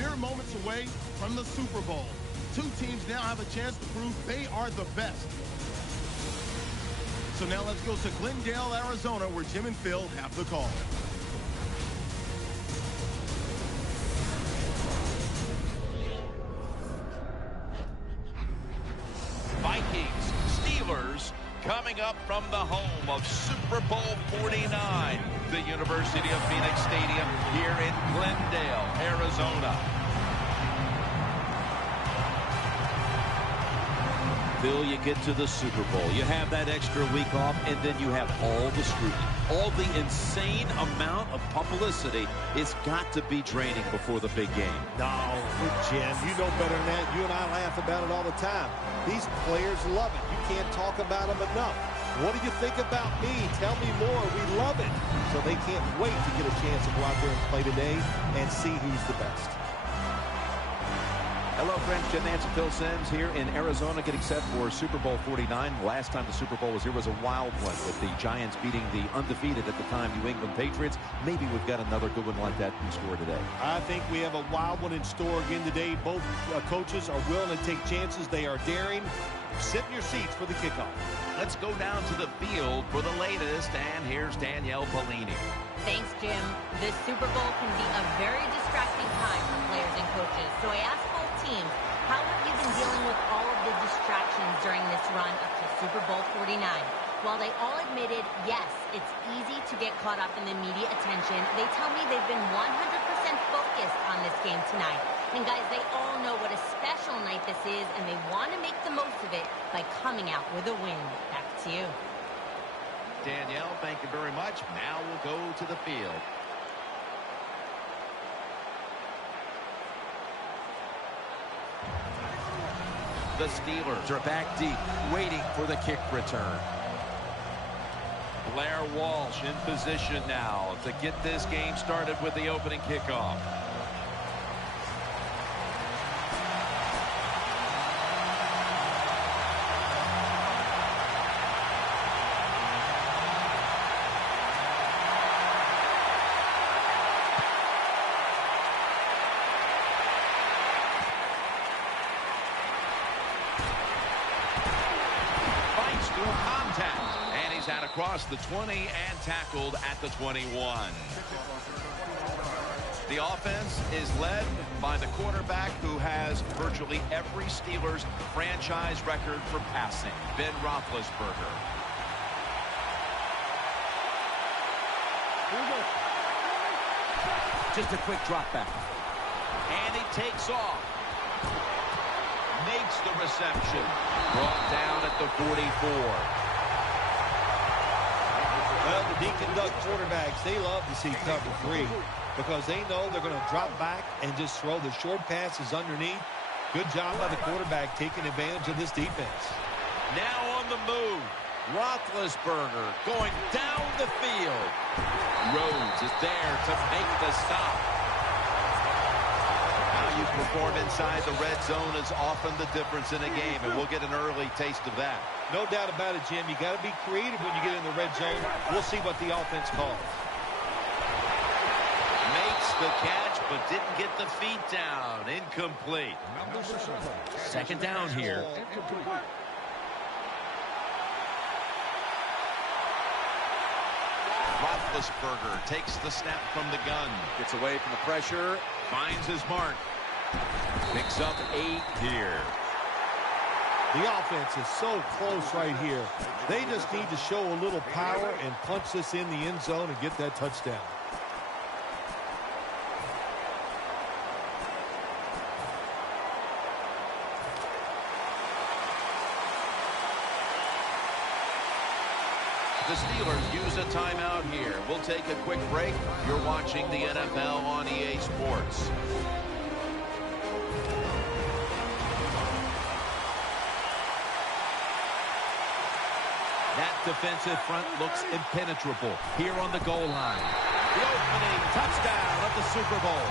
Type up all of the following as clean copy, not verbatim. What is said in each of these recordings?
mere moments away from the Super Bowl. Two teams now have a chance to prove they are the best. So now let's go to Glendale, Arizona, where Jim and Phil have the call. Vikings, Steelers, coming up from the home of Super Bowl 49, the University of Phoenix Stadium here in Glendale, Arizona. Bill, you get to the Super Bowl. You have that extra week off, and then you have all the scrutiny. All the insane amount of publicity. It's got to be draining before the big game. No, Jim, you know better than that. You and I laugh about it all the time. These players love it. You can't talk about them enough. What do you think about me? Tell me more. We love it. So they can't wait to get a chance to go out there and play today and see who's the best. Hello, friends. Jim Nance and Phil Simms here in Arizona getting set for Super Bowl 49. Last time the Super Bowl was here was a wild one with the Giants beating the undefeated at the time New England Patriots. Maybe we've got another good one like that in store today. I think we have a wild one in store again today. Both coaches are willing to take chances. They are daring. Sit in your seats for the kickoff. Let's go down to the field for the latest, and here's Danielle Bellini. Thanks, Jim. This Super Bowl can be a very distracting time for players and coaches. So I asked both teams, how have you been dealing with all of the distractions during this run up to Super Bowl 49? While they all admitted, yes, it's easy to get caught up in the media attention, they tell me they've been 100% focused on this game tonight. And guys, they all know what a special night this is, and they want to make the most of it by coming out with a win. Back to you. Danielle, thank you very much. Now we'll go to the field. The Steelers are back deep, waiting for the kick return. Blair Walsh in position now to get this game started with the opening kickoff. And he's out across the 20 and tackled at the 21. The offense is led by the quarterback who has virtually every Steelers franchise record for passing, Ben Roethlisberger. Just a quick drop back. And he takes off. Makes the reception. Brought down at the 44. Well, the Deacon Duck quarterbacks, they love to see cover 3 because they know they're going to drop back and just throw the short passes underneath. Good job by the quarterback taking advantage of this defense. Now on the move. Roethlisberger going down the field. Rhodes is there to make the stop. How you perform inside the red zone is often the difference in a game, and we'll get an early taste of that. No doubt about it, Jim. You got to be creative when you get in the red zone. We'll see what the offense calls. Makes the catch, but didn't get the feet down. Incomplete. Second down here. Roethlisberger takes the snap from the gun. Gets away from the pressure. Finds his mark. Picks up 8 here. The offense is so close right here. They just need to show a little power and punch this in the end zone and get that touchdown. The Steelers use a timeout here. We'll take a quick break. You're watching the NFL on EA Sports. That defensive front looks impenetrable here on the goal line. The opening touchdown of the Super Bowl.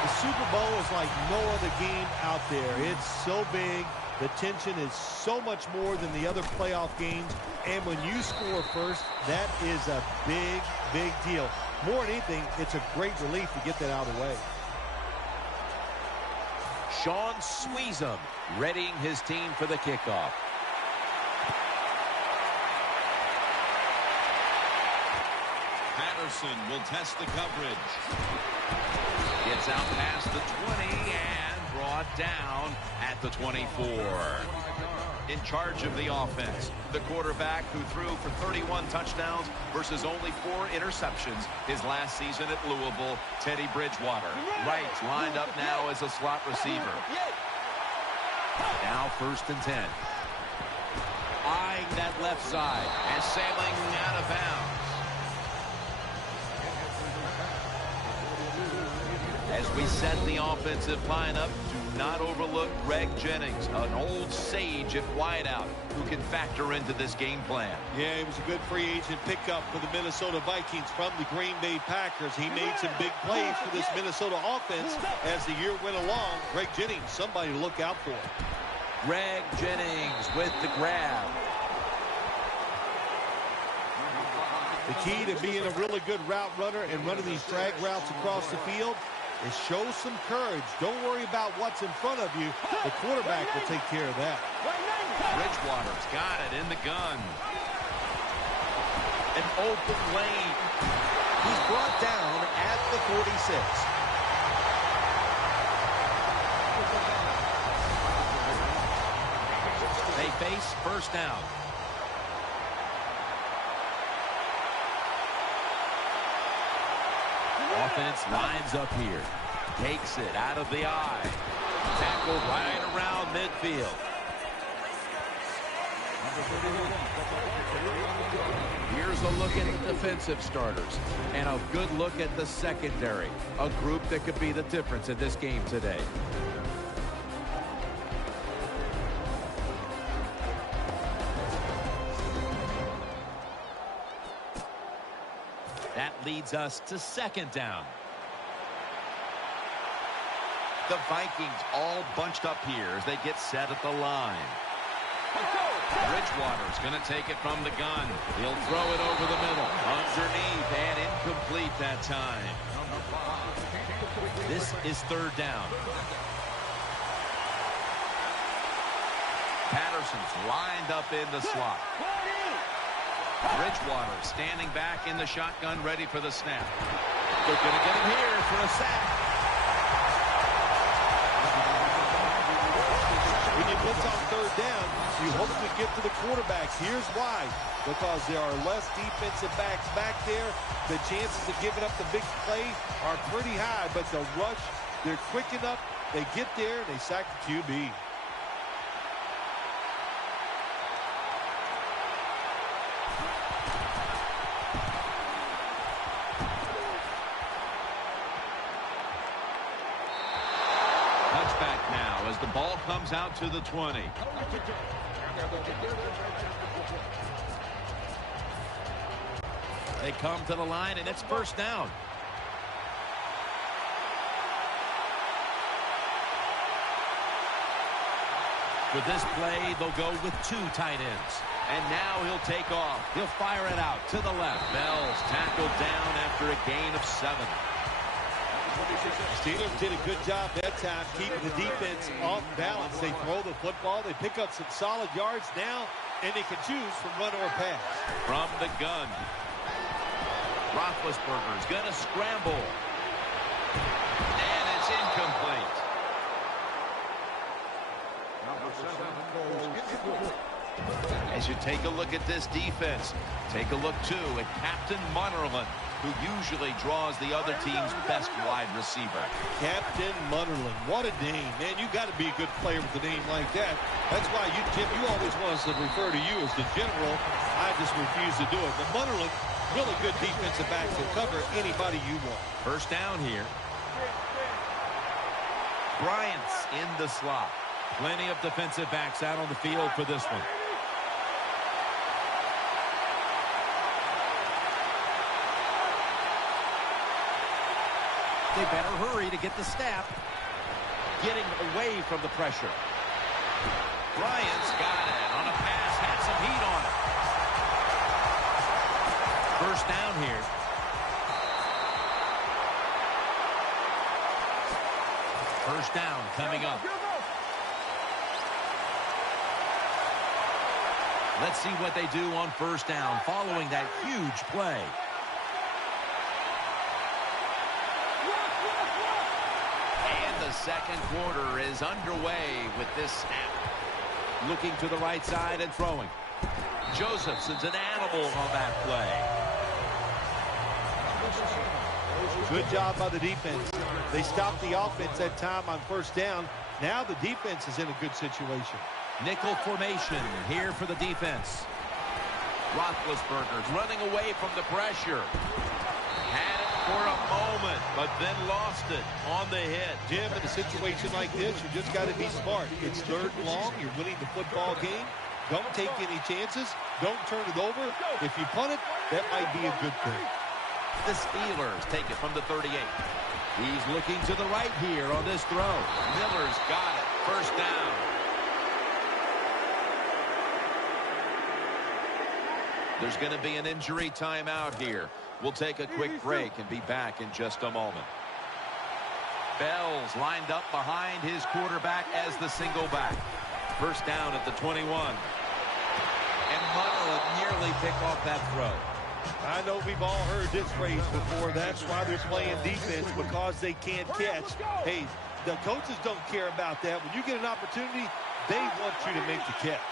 The Super Bowl is like no other game out there. It's so big. The tension is so much more than the other playoff games. And when you score first, that is a big, big deal. More than anything, it's a great relief to get that out of the way. Sean Sweezum readying his team for the kickoff. Patterson will test the coverage. Gets out past the 20 and brought down at the 24. In charge of the offense, the quarterback who threw for 31 touchdowns versus only 4 interceptions his last season at Louisville, Teddy Bridgewater. Right lined up now as a slot receiver. Now 1st and 10. Eyeing that left side and sailing out of bounds. As we set the offensive lineup, do not overlook Greg Jennings, an old sage at wideout who can factor into this game plan. Yeah, he was a good free agent pickup for the Minnesota Vikings from the Green Bay Packers. He made some big plays for this Minnesota offense as the year went along. Greg Jennings, somebody to look out for. Greg Jennings with the grab. The key to being a really good route runner and running these drag routes across the field is show some courage. Don't worry about what's in front of you. The quarterback will take care of that. Bridgewater's got it in the gun. An open lane. He's brought down at the 46. They face 1st down. Offense lines up here. Takes it out of the eye. Tackled right around midfield. Here's a look at the defensive starters and a good look at the secondary. A group that could be the difference in this game today. That leads us to 2nd down. The Vikings all bunched up here as they get set at the line. Bridgewater's going to take it from the gun. He'll throw it over the middle. Underneath and incomplete that time. This is 3rd down. Patterson's lined up in the slot. Bridgewater standing back in the shotgun, ready for the snap. They're going to get him here for a sack. When you blitz on 3rd down, you hope to get to the quarterback. Here's why. Because there are less defensive backs back there. The chances of giving up the big play are pretty high, but the rush, they're quick enough. They get there, and they sack the QB. Touchback now as the ball comes out to the 20. They come to the line, and it's 1st down. For this play, they'll go with 2 tight ends. And now he'll take off. He'll fire it out to the left. Bell's tackled down after a gain of 7. Steelers did a good job that time keeping the defense off balance. They throw the football. They pick up some solid yards now, and they can choose from run or pass. From the gun. Roethlisberger's going to scramble. And it's incomplete. As you take a look at this defense, take a look, too, at Captain Munnerlyn, who usually draws the other team's best wide receiver. Captain Munnerlyn. What a name. Man, you got to be a good player with a name like that. That's why you, Jim, you always want us to refer to you as the general. I just refuse to do it. But Munnerlyn, really good defensive back to cover anybody you want. 1st down here. Bryant's in the slot. Plenty of defensive backs out on the field for this one. They better hurry to get the snap. Getting away from the pressure. Bryant's got it on a pass, had some heat on it. 1st down here. First down coming up. Let's see what they do on first down following that huge play. And the second quarter is underway with this snap. Looking to the right side and throwing. Josephson's an animal on that play. Good job by the defense. They stopped the offense that time on first down. Now the defense is in a good situation. Nickel formation here for the defense. Roethlisberger's running away from the pressure. Had it for a moment, but then lost it on the hit. Jim, in a situation like this, you just got to be smart. It's third and long. You're winning the football game. Don't take any chances. Don't turn it over. If you punt it, that might be a good thing. The Steelers take it from the 38. He's looking to the right here on this throw. Miller's got it. First down. There's going to be an injury timeout here. We'll take a quick break and be back in just a moment. Bell's lined up behind his quarterback as the single back. First down at the 21. And Muddle nearly picked off that throw. I know we've all heard this phrase before. That's why they're playing defense, because they can't catch. Hey, the coaches don't care about that. When you get an opportunity, they want you to make the catch.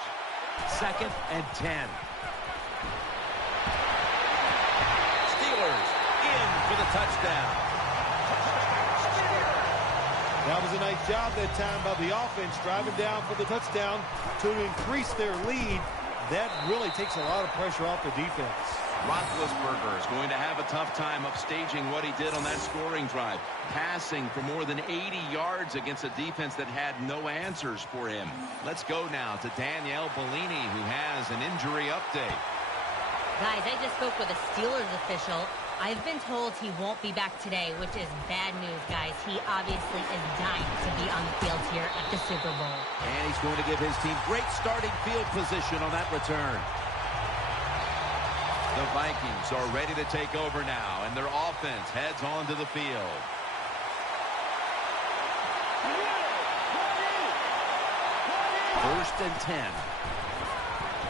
Second and 10. Steelers in for the touchdown. That was a nice job that time by the offense, driving down for the touchdown to increase their lead. That really takes a lot of pressure off the defense. Roethlisberger is going to have a tough time upstaging what he did on that scoring drive, passing for more than 80 yards against a defense that had no answers for him. Let's go now to Danielle Bellini, who has an injury update. Guys, I just spoke with a Steelers official. I've been told he won't be back today, which is bad news, guys. He obviously is dying to be on the field here at the Super Bowl. And he's going to give his team great starting field position on that return. The Vikings are ready to take over now, and their offense heads onto the field. First and 10.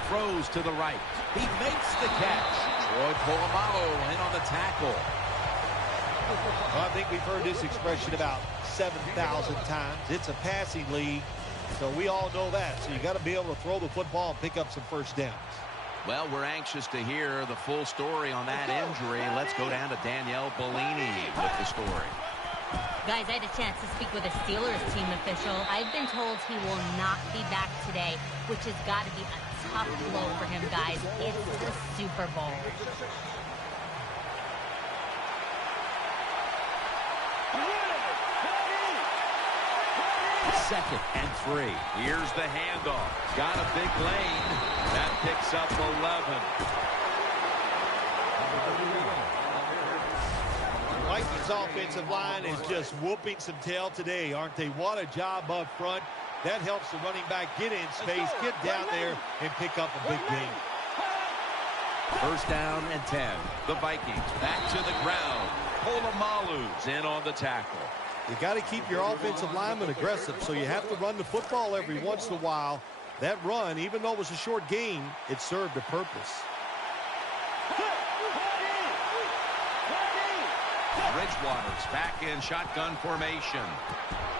Throws to the right. He makes the catch. Troy Polamalu in on the tackle. Well, I think we've heard this expression about 7,000 times. It's a passing league, so we all know that. So you got to be able to throw the football and pick up some first downs. Well, we're anxious to hear the full story on that injury. Let's go down to Danielle Bellini with the story. Guys, I had a chance to speak with a Steelers team official. I've been told he will not be back today, which has got to be a tough blow for him, guys. It's the Super Bowl. Second and 3. Here's the handoff. Got a big lane. That picks up 11. Vikings offensive line is just whooping some tail today, aren't they? What a job up front. That helps the running back get in space, get down there, and pick up a big gain. First down and 10. The Vikings back to the ground. Polamalu's in on the tackle. You got to keep your offensive lineman aggressive, so you have to run the football every once in a while. That run, even though it was a short gain, it served a purpose. Bridgewater's back in shotgun formation.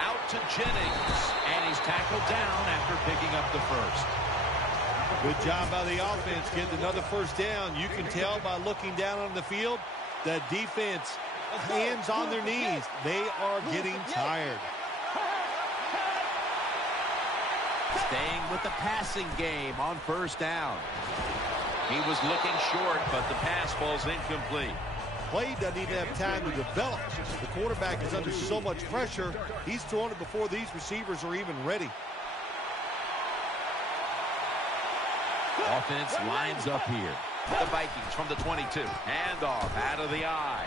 Out to Jennings, and he's tackled down after picking up the first. Good job by the offense getting another first down. You can tell by looking down on the field that defense, hands on their knees. They are getting tired. Staying with the passing game on first down. He was looking short, but the pass ball's incomplete. Play doesn't even have time to develop. The quarterback is under so much pressure, he's throwing it before these receivers are even ready. Offense lines up here. The Vikings from the 22. Handoff out of the eye.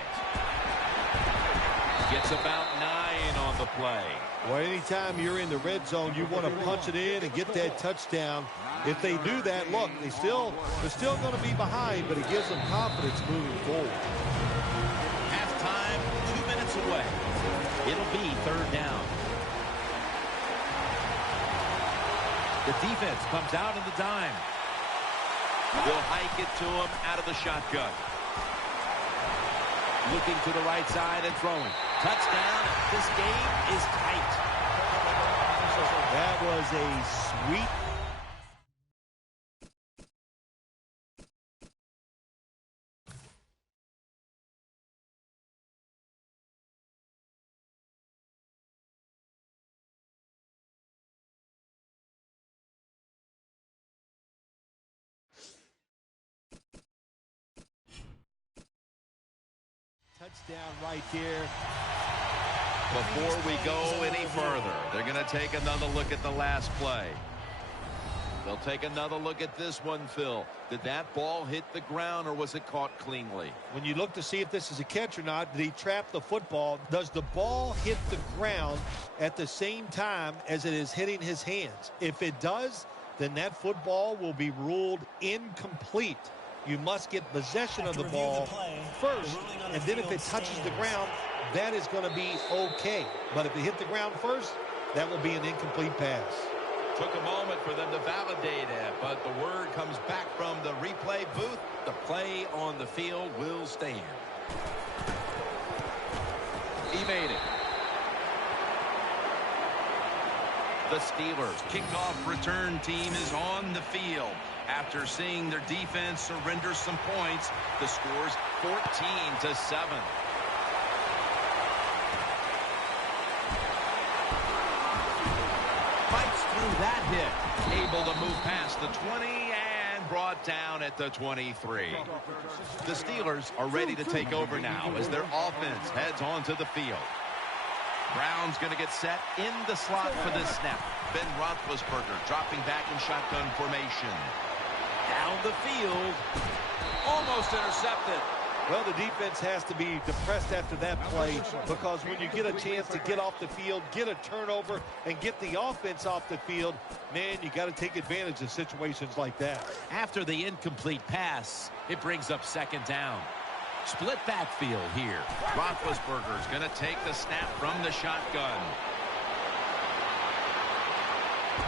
Gets about 9 on the play. Well, anytime you're in the red zone, you want to punch it in and get that touchdown. If they do that, look, they're still going to be behind, but it gives them confidence moving forward. Halftime, 2 minutes away. It'll be third down. The defense comes out in the dime. Will hike it to him out of the shotgun. Looking to the right side and throwing. Touchdown. This game is tight. That was a sweet. Touchdown right there. Before we go any further, they're going to take another look at the last play. They'll take another look at this one, Phil. Did that ball hit the ground or was it caught cleanly? When you look to see if this is a catch or not, did he trap the football? Does the ball hit the ground at the same time as it is hitting his hands? If it does, then that football will be ruled incomplete. You must get possession of the ball first, and then if it touches the ground, that is going to be okay. But if it hit the ground first, that will be an incomplete pass. Took a moment for them to validate it, but the word comes back from the replay booth. The play on the field will stand. He made it. The Steelers kickoff return team is on the field. After seeing their defense surrender some points, the score's 14-7. Fights through that hit. Able to move past the 20 and brought down at the 23. The Steelers are ready to take over now as their offense heads onto the field. Brown's going to get set in the slot for this snap. Ben Roethlisberger dropping back in shotgun formation. Down the field. Almost intercepted. Well, the defense has to be depressed after that play, because when you get a chance to get off the field, get a turnover, and get the offense off the field, man, you got to take advantage of situations like that. After the incomplete pass, it brings up second down. Split backfield here. Roethlisberger's going to take the snap from the shotgun.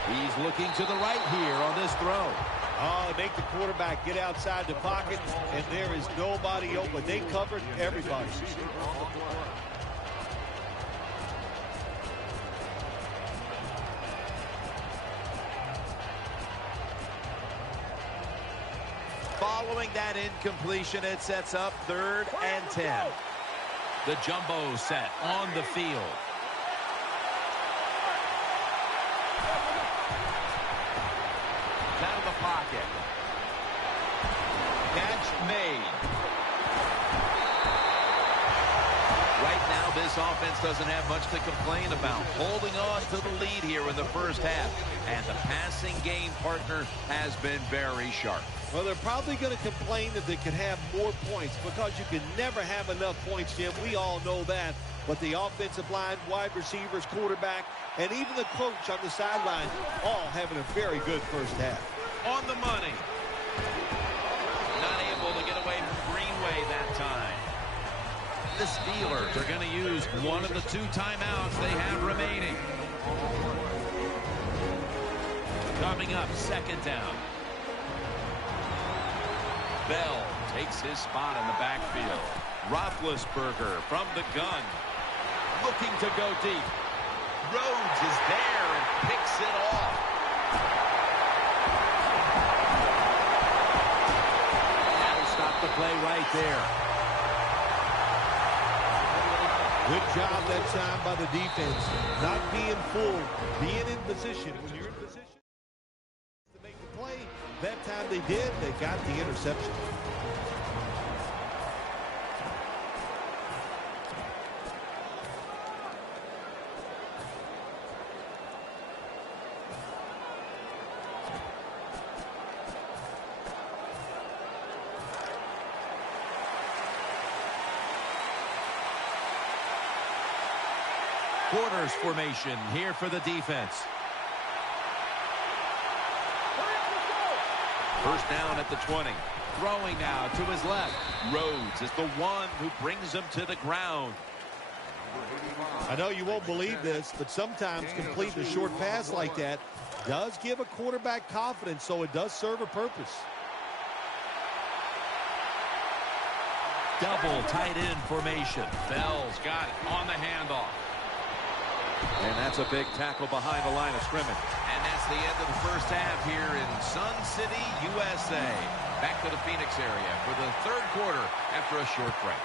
He's looking to the right here on this throw. Oh, make the quarterback get outside the pocket, and there is nobody open. They covered everybody. Following that incompletion, it sets up 3rd and 10. The jumbo set on the field. Out of the pocket. Catch made. Right now, this offense doesn't have much to complain about. Holding on to the lead here in the first half. And the passing game partner has been very sharp. Well, they're probably going to complain that they could have more points, because you can never have enough points, Jim. We all know that. But the offensive line, wide receivers, quarterback, and even the coach on the sideline, all having a very good first half. On the money. Not able to get away from Greenway that time. The Steelers are going to use one of the 2 timeouts they have remaining. Coming up, second down. Bell takes his spot in the backfield. Roethlisberger from the gun. Looking to go deep. Rhodes is there and picks it off. That'll stop the play right there. Good job that time by the defense. Not being fooled, being in position. When you're in position to make the play, that time they did. They got the interception. Corners formation here for the defense. First down at the 20. Throwing now to his left. Rhodes is the one who brings him to the ground. I know you won't believe this, but sometimes completing a short pass like that does give a quarterback confidence, so it does serve a purpose. Double tight end formation. Bell's got it on the handoff. And that's a big tackle behind the line of scrimmage. And that's the end of the first half here in Sun City, USA. Back to the Phoenix area for the third quarter after a short break.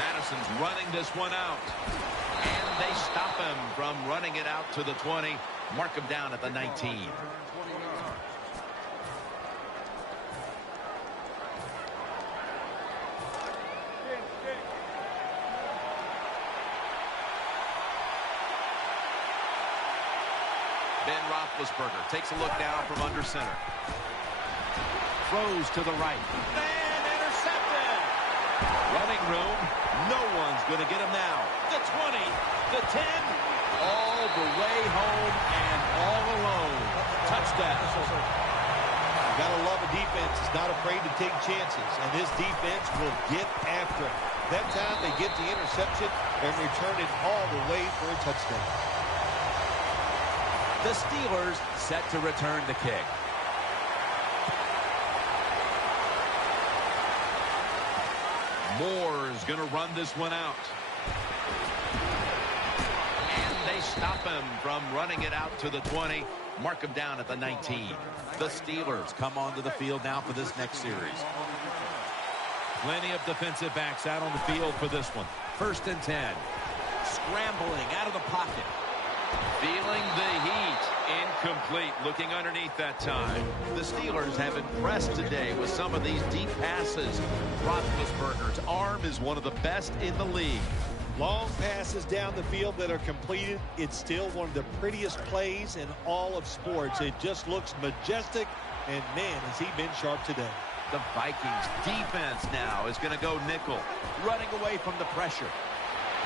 Madison's running this one out. And they stop him from running it out to the 20. Mark him down at the 19. Ben Roethlisberger takes a look down from under center. Throws to the right. And intercepted. Running room. No one's going to get him now. The 20, the 10, all the way home and all alone. Touchdown. You got to love a defense that's not afraid to take chances, and this defense will get after it. That time they get the interception and return it all the way for a touchdown. The Steelers set to return the kick. Moore's going to run this one out. And they stop him from running it out to the 20. Mark him down at the 19. The Steelers come onto the field now for this next series. Plenty of defensive backs out on the field for this one. 1st and 10. Scrambling out of the pocket. Feeling the heat. Incomplete. Looking underneath that time. The Steelers have impressed today with some of these deep passes. Roethlisberger's arm is one of the best in the league. Long passes down the field that are completed. It's still one of the prettiest plays in all of sports. It just looks majestic, and man, has he been sharp today. The Vikings defense now is going to go nickel, running away from the pressure.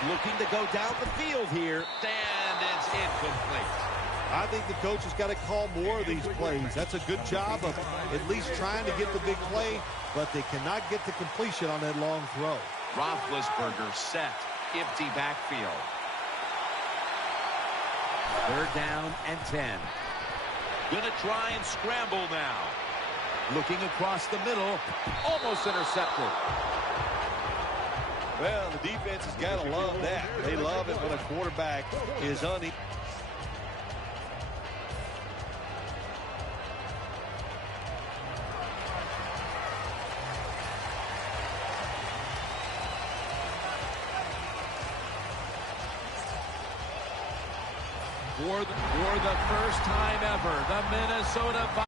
Looking to go down the field here. And it's incomplete. I think the coach has got to call more of these plays. That's a good job of at least trying to get the big play, but they cannot get the completion on that long throw. Roethlisberger set. Empty backfield. 3rd down and 10. Gonna try and scramble now. Looking across the middle. Almost intercepted. Well, the defense has got to love that. They love it when a quarterback is uneven. For the first time ever, the Minnesota Vikings